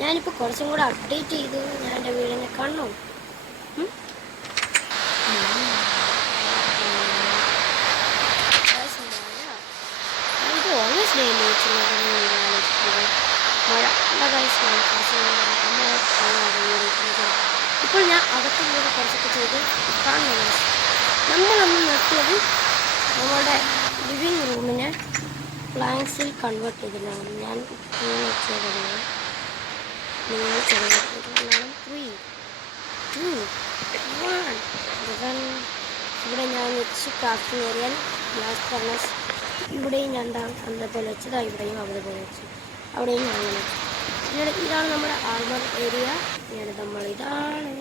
ഞാനിപ്പോൾ കുറച്ചും കൂടെ അപ്ഡേറ്റ് ചെയ്തു ഞാൻ എൻ്റെ വീടിനെ കാണണോ? ഇത് ഓൾവേസ് ഡെയിലി മഴ ഇപ്പോൾ ഞാൻ അകത്തുള്ള കുറച്ചൊക്കെ ചെയ്ത് കാണുന്നു. നമ്മളൊന്ന് നിർത്തിയത് നമ്മളുടെ ലിവിങ് റൂമിനെ പ്ലാങ്സിൽ കൺവേർട്ട് ചെയ്തിട്ടാണ് ഞാൻ ചെയ്തത്. നിങ്ങൾ ചെറുതാണ് 3, 2, 1. ഇവിടെ ഞാൻ വെച്ച് ക്രാഫ്റ്റിംഗ് ഏരിയൽ ഗ്ലാസ് ഫർണസ് ഇവിടെയും ഞാൻ അതേപോലെ വെച്ചത്, ഇവിടെയും അതേപോലെ വെച്ചു, അവിടെയും ഞാൻ അങ്ങനെ വെച്ചു. ഇതാണ് നമ്മുടെ ആർമർ ഏരിയ. ഇതാണ്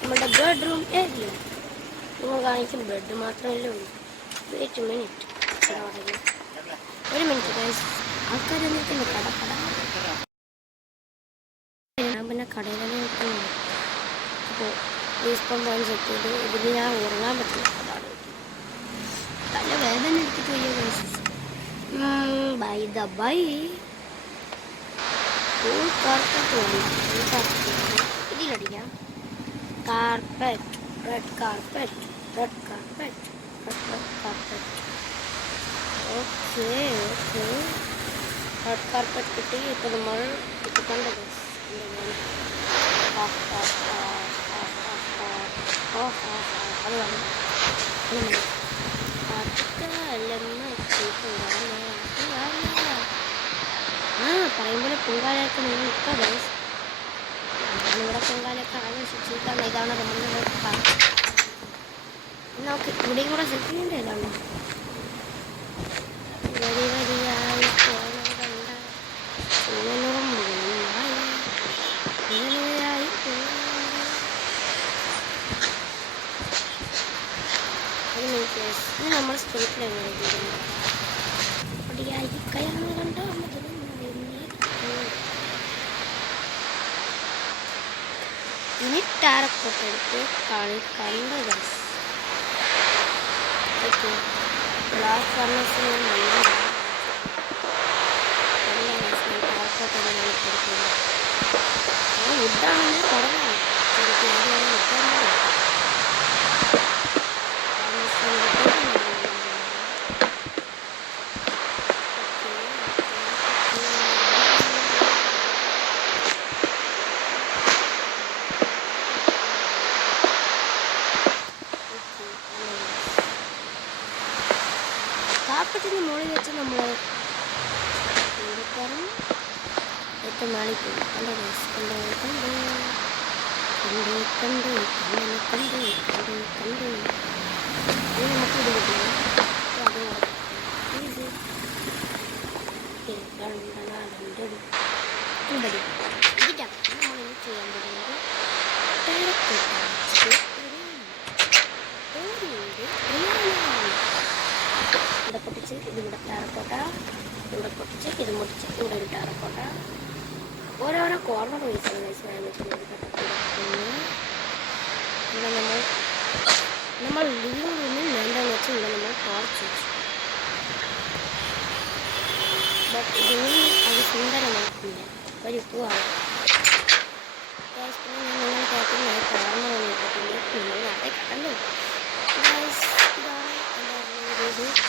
നമ്മുടെ ബെഡ്റൂം ഏരിയ. നിങ്ങൾ കാണിക്കും ബെഡ് മാത്രമല്ലേ ഉള്ളൂ. വെയിറ്റ് മിനിറ്റ്, ഒരു മിനിറ്റ് ഗൈസ്. ആൾക്കാർ എന്നിട്ട് ഞാൻ പിന്നെ കടയിലൊക്കെ നിൽക്കുന്നു. അപ്പോൾ റീസ്പോൺ പോയിന്റ് ചെക്ക് ചെയ്ത് ഇതിൽ ഞാൻ ഉറങ്ങാൻ പറ്റില്ല. അതാണ് നല്ല വേദന എടുത്തിട്ട് പോയി ഗൈസ്. ബൈ ദ ബൈ ഇതിലടിക്കാം. Carpet, red carpet, red carpet, red carpet. Okay okay, red carpet കിട്ടി. ഇപ്പോൾ നമ്മൾ ഇത് കണ്ടത് അത് വേണം. പറയുമ്പോൾ പൊങ്കാലയൊക്കെ നിങ്ങൾ നിൽക്കുക ഗൈസ്. ഇവിടെ പൊങ്കാലയൊക്കെ ആഘോഷിച്ചിട്ടാണ്. ഇതാണ് നമ്മുടെ പാർക്ക്. നമുക്ക് ഇവിടെയും കൂടെ സെറ്റ് ചെയ്യേണ്ട ഏതാണ് വരി വരിയായി നമ്മൾ സ്പിരിറ്റിലാണ് കയറുന്ന കണ്ടോ. ഇനി ടാരക്കോട്ട് എടുത്ത് കണ്ടത് ഗ്ലാസ് ഫർണസിന് വുഡാണ് കുറവാണ്. കാപ്പറ്റിന് മുകളിൽ വെച്ച് നമ്മൾ ഏറ്റവും മേളിൽ പോയി. കണ്ടോ കണ്ടോ കണ്ടോ കണ്ടോ കണ്ടോ കണ്ടോ കണ്ടോ കണ്ടോ കണ്ടോ. അത് നമുക്ക് ഇത് കിട്ടില്ല. അത് ഈസി. ഇതിട്ടാ നമ്മളിത് ചെയ്യാൻ പറ്റുന്നത് ഇവിടെ പൊട്ടിച്ച് ഇതിവിടെ ടാറക്കോട്ട, ഇവിടെ പൊട്ടിച്ച് ഇത് മുട്ടിച്ച് ഇവിടെ ഒരു ടാറക്കോട്ട. ഓരോരോ കോർണർ വൈസാണ് ഞാൻ വെക്കുന്നത്. ഇവിടെ നമ്മൾ ലിവിങ് റൂമിൽ എന്താണെന്ന് വെച്ചാൽ ഇവിടെ നമ്മൾ ടോർച്ച് വെച്ചു. ബട്ട് ഇതിന് അത് സുന്ദരമാക്കില്ല, ഒരു പൂവാണ്. നിങ്ങൾ കേൾക്കുന്ന കോർണർ നോക്കത്തില്ല, നിങ്ങൾ നാട്ടെ കണ്ടല്ലോ. ഇതാണ് എൻ്റെ വീട്.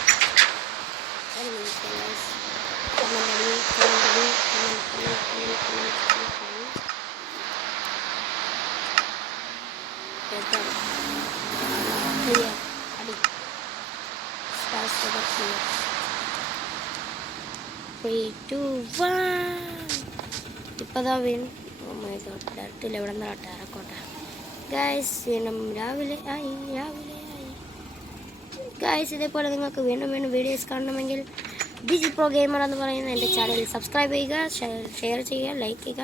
ഇപ്പതാ വീണ്ടും ഡയറക്റ്റിൽ എവിടെ നിന്നാണ് ടാറക്കോട്ടെ ഗൈസ്. വീണ്ടും രാവിലെ ആയി ഗൈസ്. ഇതേപോലെ നിങ്ങൾക്ക് വീണ്ടും വീഡിയോസ് കാണണമെങ്കിൽ ഡിജി പ്രോ ഗെയിമർ എന്ന് പറയുന്ന എൻ്റെ ചാനൽ സബ്സ്ക്രൈബ് ചെയ്യുക, ഷെയർ ചെയ്യുക, ലൈക്ക് ചെയ്യുക.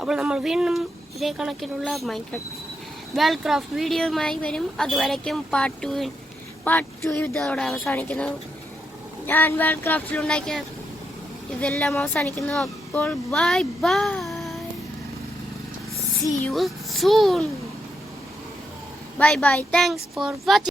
അപ്പോൾ നമ്മൾ വീണ്ടും ഇതേ കണക്കിലുള്ള മൈൻക്രാഫ്റ്റ് വേൾഡ് ക്രാഫ്റ്റ് വീഡിയോയുമായി വരും. അതുവരയ്ക്കും പാർട്ട് 2 ഇതോടെ അവസാനിക്കുന്നു. ഞാൻ വേൾഡ് ക്രാഫ്റ്റിലുണ്ടാക്കിയ ഇതെല്ലാം അവസാനിക്കുന്നു. അപ്പോൾ bye bye, see you soon. Bye bye, thanks for watching.